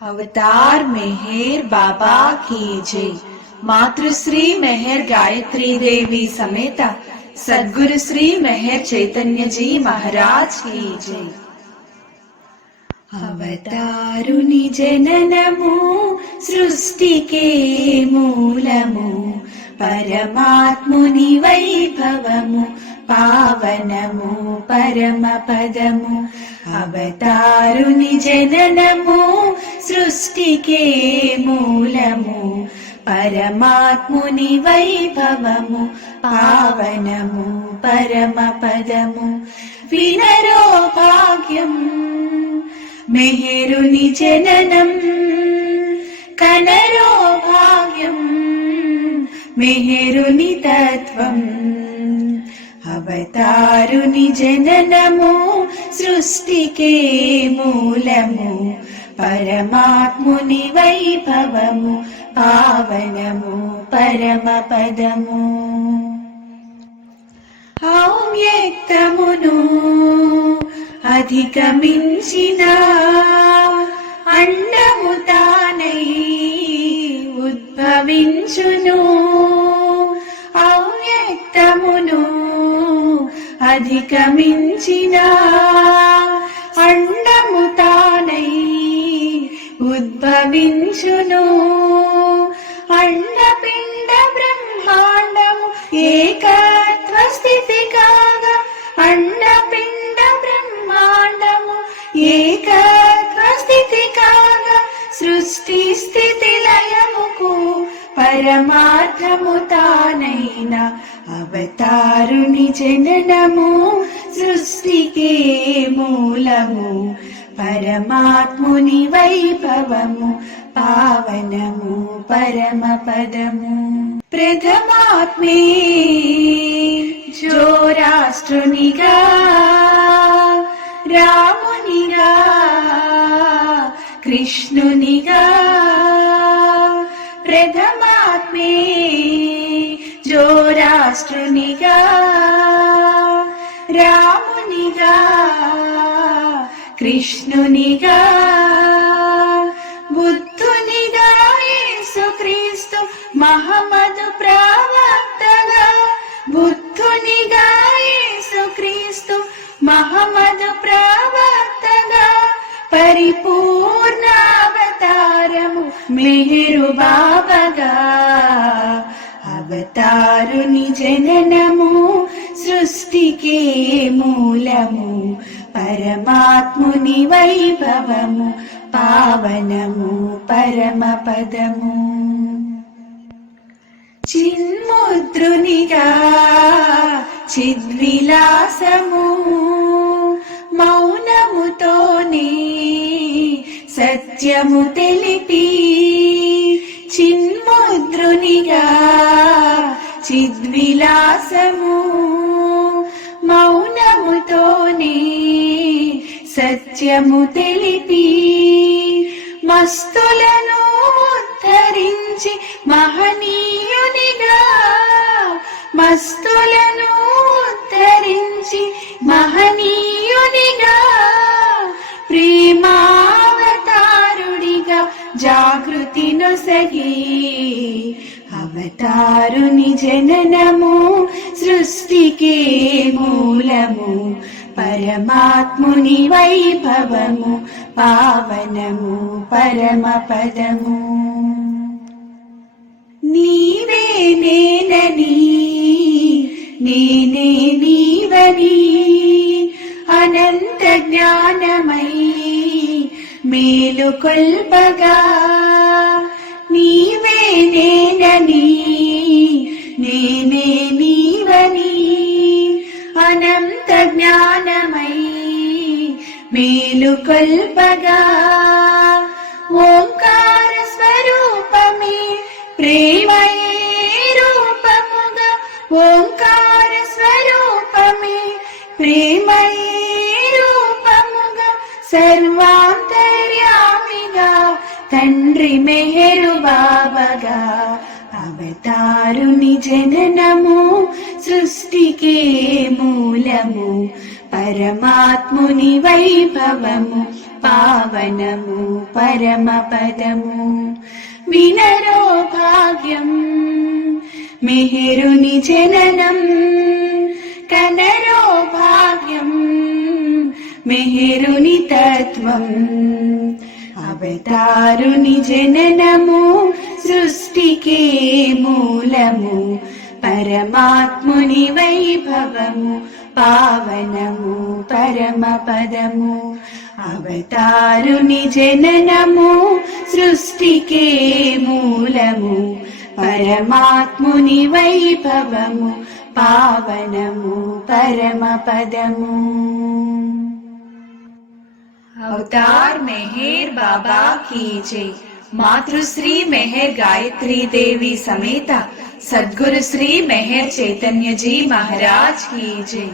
अवतार मेहर बाबा की जय। मातृश्री मेहर गायत्री देवी समेत सद्गुरु श्री मेहर चैतन्य जी महाराज की जय। అవతారుని జననము సృష్టికే మూలము, పరమాత్ముని వైభవము పావనము పరమ పదము. అవతారుని జననము సృష్టికే మూలము, పరమాత్ముని వైభవము పావనము పరమ పదము. వినరో భాగ్యం మెహరుని జననం, కనరో భాగ్యం మెహరుని తత్వం. అవతారుని జననము సృష్టికే మూలము, పరమాత్ముని వైభవము పావనము పరమ పదము. ఔమ్యక్తమును అధిగమించిన అండము తానై ఉద్భవించును. ఔవ్యక్తమును అధిగమించిన అండము తానై ఉద్భవించును. అండపిండ బ్రహ్మాండము ఏకత్వ స్థితి కాగా, అండపిండ బ్రహ్మాండము ఏకత్వ స్థితి కాగా, సృష్టి స్థితి లయముకు పరమార్థము తానైన అవతారుని జననము సృష్టికే మూలము, పరమాత్ముని వైభవము పావనము పరమ పదము. ప్రథమాత్మే జోరాష్ట్రునిగా, రామునిగా కృష్ణునిగా. ప్రథమాత్మే జోరాష్ట్రునిగా, రామునిగా కృష్ణునిగా. బుద్ధునిగా యేసుక్రీస్తు మహమ్మదు ప్రవక్తగా, బుద్ధునిగా యేసుక్రీస్తు మహమ్మదు ప్రవక్తగా. పరిపూర్ణ అవతారము మెహరు బాబాగా. అవతారుని జననము సృష్టికే మూలము, పరమాత్ముని వైభవము పావనము పరమ పదము. చిన్ముద్రునిగా చిద్విలాసము మౌనముతోనే సత్యము తెలిపి. చిన్ముద్రునిగా చిద్విలాసము మౌనముతోనే సత్యము తెలిపి. మస్తులను ఉద్ధరించి మహనీయునిగా, మస్తులను ఉద్ధరించి మహనీయునిగా. ప్రేమావతారుడిగా జాగృతి నొసగి. అవతారుని జననము సృష్టికే మూలము, పరమాత్ముని వైభవము పావనము పరమ పదము. నీవే నేనని నేనే నీవని అనంత జ్ఞానమై మేలుకొల్పగా. నీవే నేనని నేనే నీవని అనంత జ్ఞానమై మేలుకొల్పగా. ఓంకార స్వరూపమే ప్రేమయే రూపముగా, ఓంకార స్వరూపమే ప్రేమయే రూపముగా. సర్వాంతర్యామిగా తండ్రి మెహరు బాబాగా. అవతారుని జననము సృష్టికే మూలము, పరమాత్ముని వైభవము పావనము పరమపదము వినరో భాగ్యం మెహరుని జననం కనరో భాగ్యం మెహరుని తత్వం అవతారుని జననము సృష్టికే మూలము పరమాత్ముని వైభవము పావనము పరమపదము అవతారుని జననము సృష్టికే మూలము పరమాత్ముని వైభవము పావనము పరమపదము अवतार मेहर बाबा की जय। मातृश्री मेहर गायत्री देवी समेता सद्गुरु श्री मेहर चैतन्य जी महाराज की जय।